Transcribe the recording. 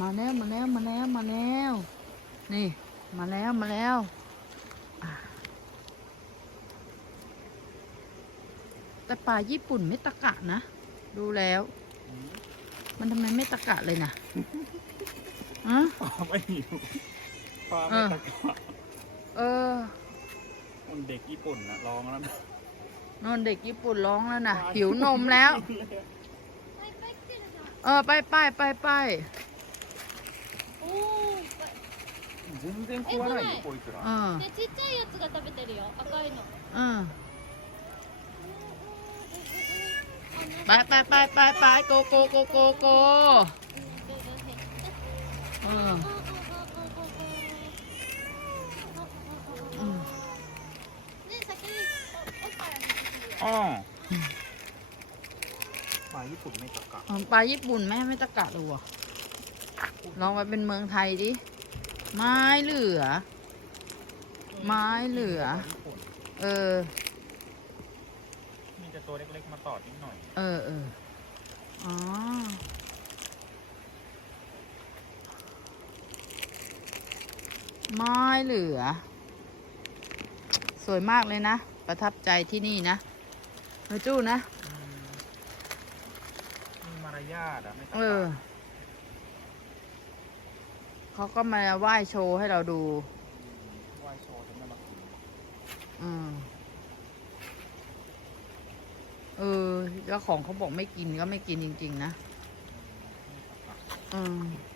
มาแล้วมาแล้วมาแล้วมาแล้ว นี่ มาแล้วมาแล้วอะแต่ปลาญี่ปุ่นไม่ตะกะนะ ดูแล้ว มันทำไมไม่ตะกะเลยนะอะปลาไม่หิวปลาเอไม่อตะกะเออมันเด็กญี่ปุ่นนะลองแล้วนะนนเด็กญี่ปุ่นร้องแล้วนะหิวนมแล้ว เออ ไปไปไปไปおお全然食わないよこいつら เออ でちっちゃいやつが食べてるよ赤いの เออ ไปไปไปไปไปโกโกโกโกโกเอออืม ね先におおっぱいあげてくるよ อ๋อปลาญี่ปุ่นไม่ตะกะ ปลาญี่ปุ่นแม่ไม่ตะกะเลยวะ ลองไปเป็นเมืองไทยดิ ไม้เหลือ ไม้เหลือปลาญี่ปุ่นเออ มีแต่ตัวเล็กๆมาตอดนิดหน่อย เออเอออ๋อ ไม้เหลือ สวยมากเลยนะ ประทับใจที่นี่นะเออจู้นะอืมมีมารยาทอะไม่ตะเอกะอ เขาก็มาไหว้โชว์ให้เราดู ไหวายโชว์จะไม่มากินอืมเออเจ้าของเขาบอกไม่กินก็ไม่กินจริง ๆ นะไม่ตะกะอืมอ